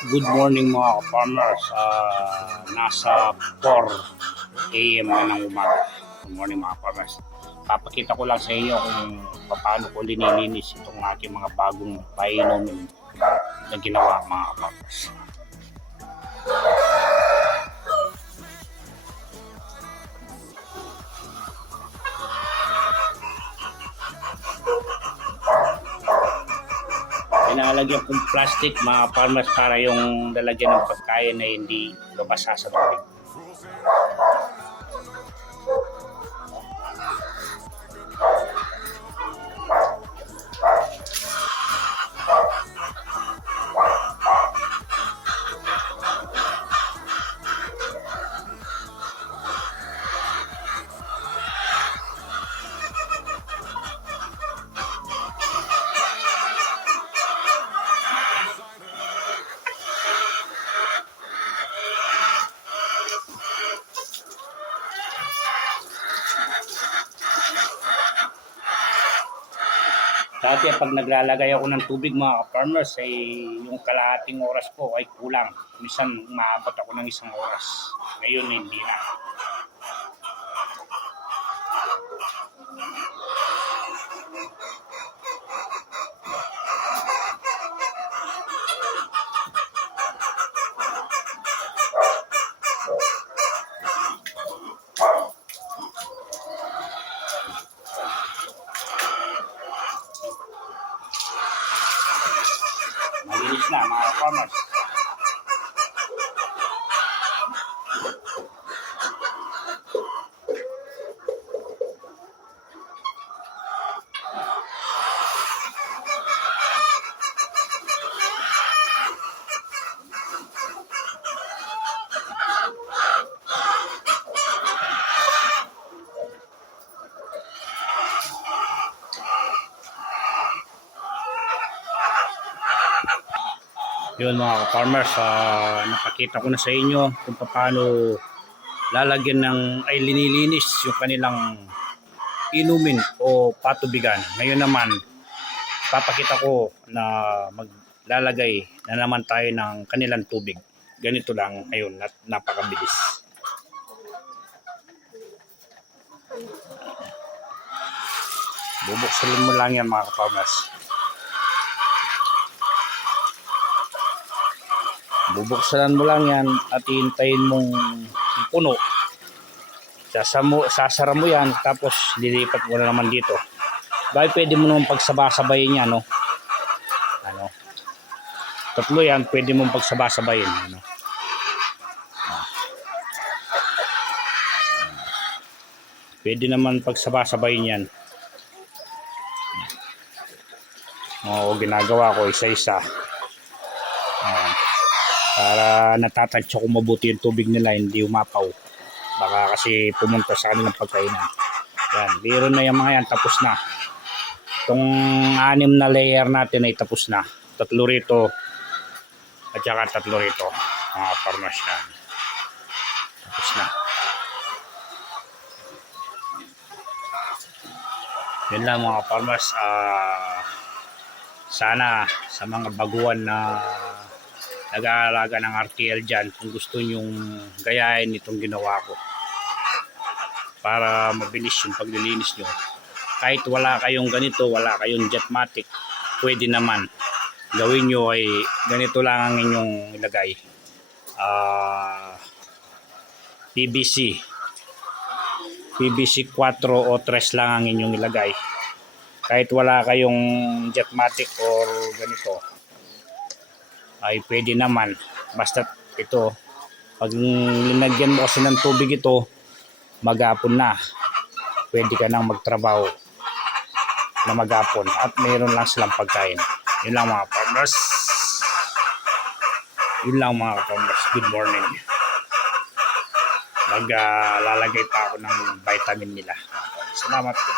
Good morning mga farmers. Nasa 4 AM na ng umaga. Good morning mga farmers. Papakita ko lang sa inyo kung paano ko linilinis itong aking mga bagong painumin na ginawa mga farmers. Pinalagyan kong plastic mga farmers para yung lalagyan ng pagkain na hindi babasa sa tubig. Dati pag naglalagay ako ng tubig mga farmers ay yung kalahating oras ko ay kulang. Minsan umaabot ako ng 1 oras. Ngayon hindi na. Malinis na mga farmers. Yun mga farmers, napakita ko na sa inyo kung paano lalagyan ay linilinis yung kanilang inumin o patubigan. Ngayon naman, papakita ko na maglalagay na naman tayo ng kanilang tubig. Ganito lang ngayon, napakabilis. Bubuksan mo lang yan mga farmers. Bubuksan mo lang yan at hihintayin mong puno. Sasara mo yan tapos lilipat mo na naman dito. Dahil pwede mo naman pagsabay-sabayin yan, no? Tatlo yan, pwede mong pagsabay-sabayin, ano? Pwede naman pagsabay-sabayin yan. Oo, ginagawa ko isa-isa. Para natatansya ko mabuti yung tubig nila, hindi umapaw. Baka kasi pumunta sa kanilang pagkainan. Yan, biro na yung mga yan, tapos na. Itong 6 na layer natin ay tapos na. 3 rito at saka 3 rito. Mga farmers yan. Tapos na. Yun lang mga farmers. Sana sa mga baguhan na nag-aalaga ng RTL dyan, kung gusto nyong gayahin itong ginawa ko para mabilis yung paglilinis nyo, kahit wala kayong ganito, wala kayong Jetmatic, pwede naman gawin nyo ay ganito lang ang inyong ilagay. PVC 4 o 3 lang ang inyong ilagay, kahit wala kayong Jetmatic or ganito ay pwede naman. Basta ito, pag linagyan mo kasi ng tubig ito, maghapon na, pwede ka nang magtrabaho na maghapon at mayroon lang silang pagkain. Yun lang mga farmers. Yun lang mga farmers. Good morning. Lalagay pa ako ng vitamin nila. Salamat po.